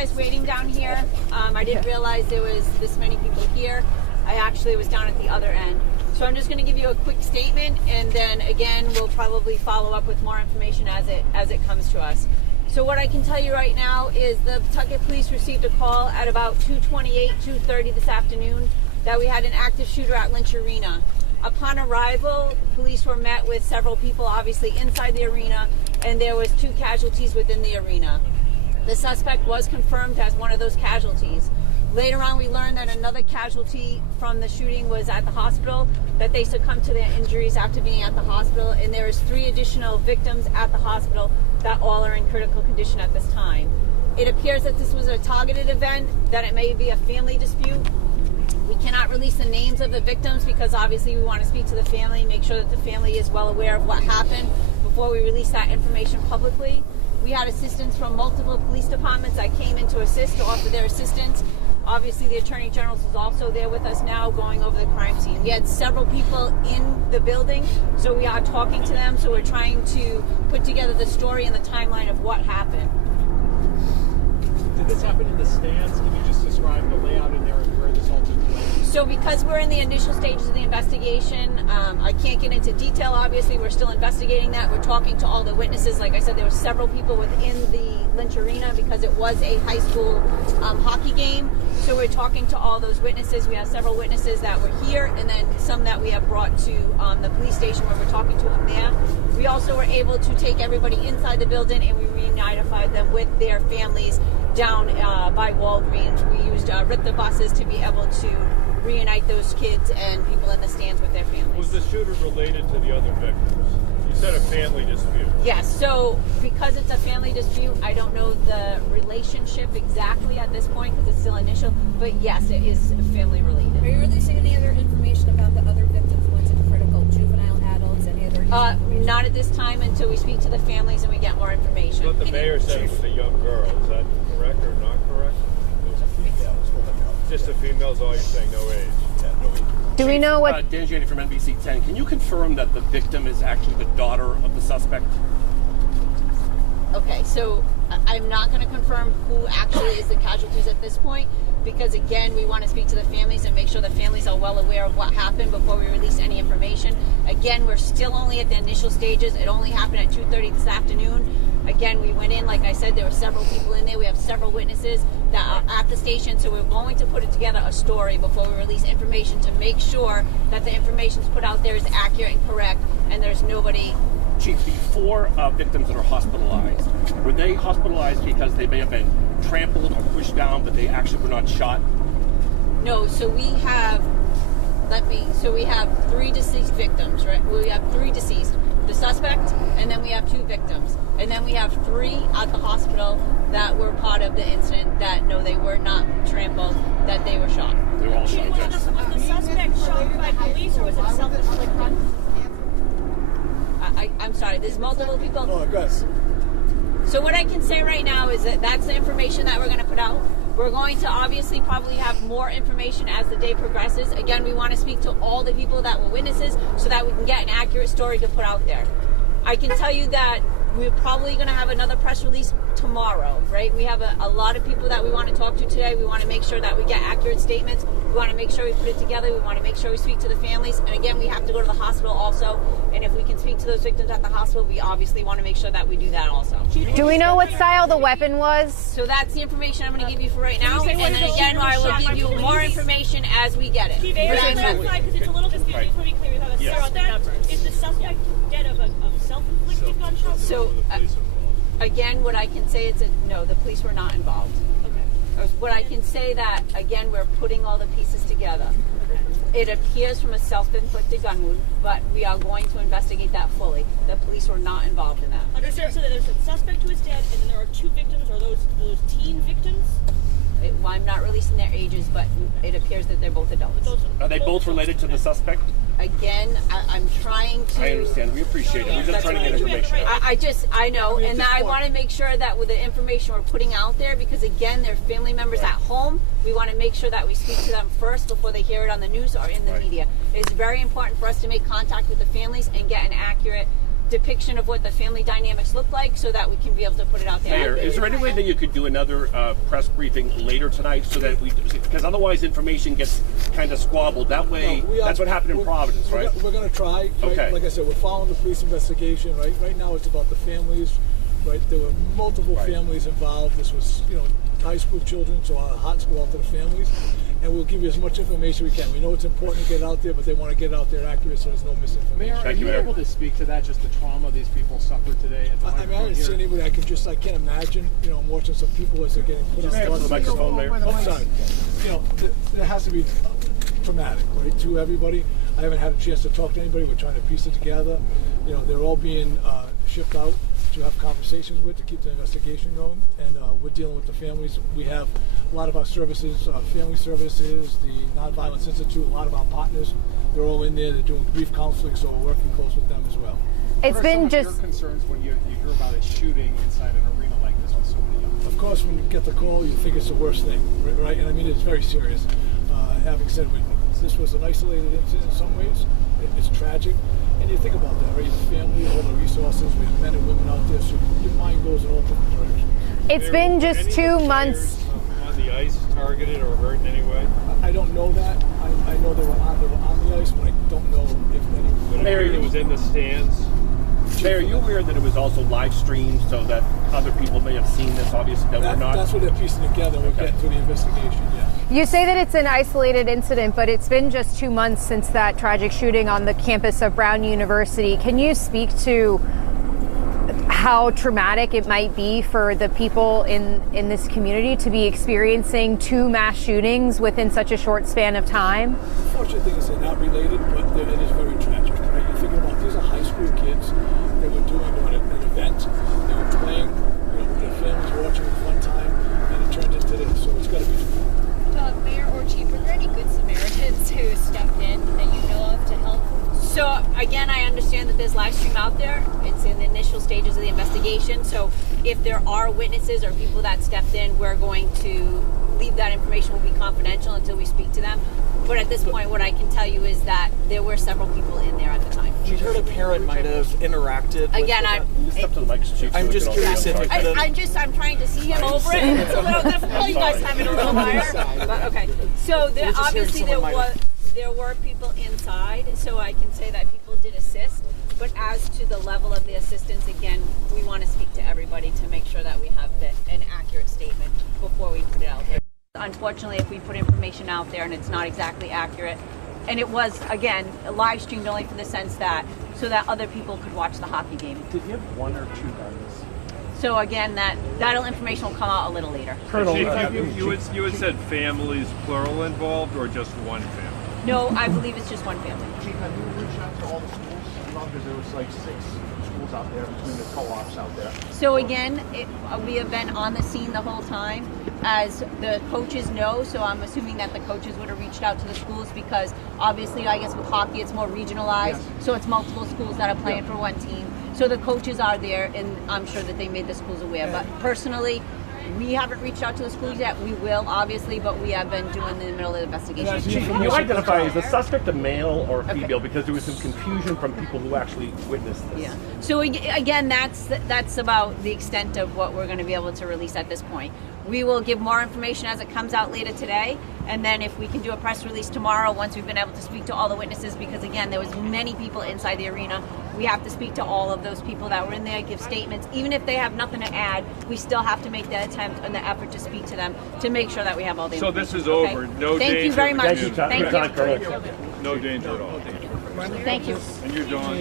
guys waiting down here. I didn't realize there was this many people here. I actually was down at the other end. So I'm just going to give you a quick statement, and then again we'll probably follow up with more information as it comes to us. So what I can tell you right now is the Pawtucket police received a call at about 2:28, 2:30 this afternoon that we had an active shooter at Lynch Arena. Upon arrival, police were met with several people obviously inside the arena, and there was 2 casualties within the arena. The suspect was confirmed as one of those casualties. Later on, we learned that another casualty from the shooting was at the hospital, that they succumbed to their injuries after being at the hospital, and there is 3 additional victims at the hospital that all are in critical condition at this time. It appears that this was a targeted event, that it may be a family dispute. We cannot release the names of the victims because obviously we want to speak to the family, make sure that the family is well aware of what happened before we release that information publicly. We had assistance from multiple police departments that came in to assist, to offer their assistance. Obviously, the Attorney General is also there with us now going over the crime scene. We had several people in the building, so we are talking to them. So we're trying to put together the story and the timeline of what happened. Did this happen in the stands? Can you just describe the layout in there and where this all took place? So because we're in the initial stages of the investigation, I can't get into detail, obviously. We're still investigating that. We're talking to all the witnesses. Like I said, there were several people within the Lynch Arena because it was a high school hockey game. So we're talking to all those witnesses. We have several witnesses that were here, and then some that we have brought to the police station where we're talking to them there. We also were able to take everybody inside the building, and we reunified them with their families down by Walgreens. We used Richter buses to be able to reunite those kids and people in the stands with their families. Was the shooter related to the other victims? You said a family dispute. Yes, so because it's a family dispute, I don't know the relationship exactly at this point because it's still initial, but yes, it is family related. Are you releasing any other information about the other victims, ones in critical, juvenile, adults, any other not at this time until we speak to the families and we get more information. But the mayor said it was a young girl. Is that correct or not correct? It was a female. Just the females, all you're saying, no age. Yeah, no age. Do we know what... Dan Janney from NBC 10. Can you confirm that the victim is actually the daughter of the suspect? Okay, so I'm not going to confirm who actually is the casualties at this point because, again, we want to speak to the families and make sure the families are well aware of what happened before we release any information. Again, we're still only at the initial stages. It only happened at 2:30 this afternoon. Again, we went in, like I said, there were several people in there. We have several witnesses that are at the station, so we're going to put it together a story before we release information to make sure that the information put out there is accurate and correct, and there's nobody... Chief, the 4 victims that are hospitalized, were they hospitalized because they may have been trampled or pushed down, but they actually were not shot? No, so we have... we have 3 deceased victims, right? We have 3 deceased. The suspect, and then we have 2 victims. And then we have 3 at the hospital that were part of the incident that, no, they were not trampled, that they were shot. They were all shot. Was the suspect shot by police or was it self-inflicted? I'm sorry, there's multiple people. Oh, good. So what I can say right now is that that's the information that we're going to put out. We're going to obviously probably have more information as the day progresses. Again, we want to speak to all the people that were witnesses so that we can get an accurate story to put out there. I can tell you that we're probably going to have another press release tomorrow, right? We have a lot of people that we want to talk to today. We want to make sure that we get accurate statements. We want to make sure we put it together. We want to make sure we speak to the families. And again, we have to go to the hospital also. And if we can speak to those victims at the hospital, we obviously want to make sure that we do that also. Do we know what style the weapon was? So that's the information I'm going to give you for right now. And then again, I will give you more information as we get it. Because it's a little confusing. Just want to be clear about that. Is the suspect dead of a self-inflicted gunshot? So, again, what I can say is that no, the police were not involved. Okay. What I can say that, again, we're putting all the pieces together. Okay. It appears from a self-inflicted gun wound, but we are going to investigate that fully. The police were not involved in that. Understood. So there's a suspect who is dead, and then there are 2 victims. Are those teen victims? Well, I'm not releasing their ages, but it appears that they're both adults. Are they both related to the suspect? Again, I'm trying to... I understand. We appreciate it. We're just trying to get information. I know, and I want to make sure that with the information we're putting out there, because again, they're family members at home, we want to make sure that we speak to them first before they hear it on the news or in the media. It's very important for us to make contact with the families and get an accurate depiction of what the family dynamics look like so that we can be able to put it out there. Mayor, is there any way that you could do another press briefing later tonight so that because otherwise information gets kind of squabbled. That way, that's what happened in Providence, right? We're going to try. Right? Okay. Like I said, we're following the police investigation. Right now, it's about the families. Right, there were multiple families involved. This was, high school children, so our hearts go out to the families, and we'll give you as much information we can. We know it's important to get out there, but they want to get out there accurate so there's no misinformation. Mayor, are you able to speak to that, just the trauma these people suffered today? At the I didn't see anybody. I can't imagine. I'm watching some people as they're getting put on the microphone, Mayor. I'm sorry. There has to be traumatic, right, to everybody. I haven't had a chance to talk to anybody. We're trying to piece it together. They're all being shipped out to have conversations with to keep the investigation going, and we're dealing with the families. We have a lot of our services, family services, the Nonviolence Institute, a lot of our partners. They're all in there. They're doing grief counseling, so we're working close with them as well. It's been What are some just of your concerns when you hear about a shooting inside an arena like this with so many young people? Of course, when you get the call, you think it's the worst thing, right? And I mean, it's very serious. Having said this was an isolated incident in some ways. It's tragic. And you think about that, right? The family, all the resources, we have men and women out there, so your mind goes in all different directions. it's been just 2 months. On the ice, targeted or hurt in any way? I don't know that. I know they were on the ice, but I don't know if any. Mayor, it was in the stands. Mayor, are you aware that it was also live streamed so that other people may have seen this, obviously, that we're not? That's what they're piecing together. We're getting through the investigation, yes. You say that it's an isolated incident, but it's been just 2 months since that tragic shooting on the campus of Brown University. Can you speak to how traumatic it might be for the people in this community to be experiencing 2 mass shootings within such a short span of time? The fortunate thing is they're not related, but it is very tragic, right? You're thinking about these are high school kids. They were doing an event. They were playing, with their families watching a fun time, and it turned into this. So it's got to be true. Mayor or Chief, were there any good Samaritans who stepped in that you know of to help? So again, I understand that there's live stream out there. It's in the initial stages of the investigation. So if there are witnesses or people that stepped in, we're going to leave that information will be confidential until we speak to them. But at this point, what I can tell you is that there were several people in there at the time. We heard a parent might have interacted. Again, I'm just curious if it could have. I'm trying to see him over it, and it's a little difficult. You guys have it a little higher. But okay. So obviously there were people inside, so I can say that people did assist. But as to the level of the assistance, again, we want to speak to everybody to make sure that we have an accurate statement before we put it out there. Unfortunately, if we put information out there and it's not exactly accurate, and it was, again, live streamed only for the sense that, so that other people could watch the hockey game. Did you have 1 or 2 guns? So again, that information will come out a little later. Colonel, you had said families plural involved or just one family? No, I believe it's just one family. Chief, have you reached out to all the schools? Because there was like 6 schools out there between the co-ops out there. So again, we have been on the scene the whole time, as the coaches know. So I'm assuming that the coaches would have reached out to the schools because obviously, I guess with hockey, it's more regionalized. Yes. So it's multiple schools that are playing for one team. So the coaches are there, and I'm sure that they made the schools aware. Yeah. But personally, we haven't reached out to the schools yet. We will, obviously, but we have been doing the middle of the investigation. Chief, can you identify is the suspect a male or a female? Because there was some confusion from people who actually witnessed this. Yeah. So again, that's about the extent of what we're going to be able to release at this point. We will give more information as it comes out later today, and then if we can do a press release tomorrow once we've been able to speak to all the witnesses, because again, there was many people inside the arena. We have to speak to all of those people that were in there, give statements. Even if they have nothing to add, we still have to make the attempt and the effort to speak to them to make sure that we have all the information. So this is over. No danger. Thank you very much. Thank you. No danger at all. Thank you. And you're Dawn.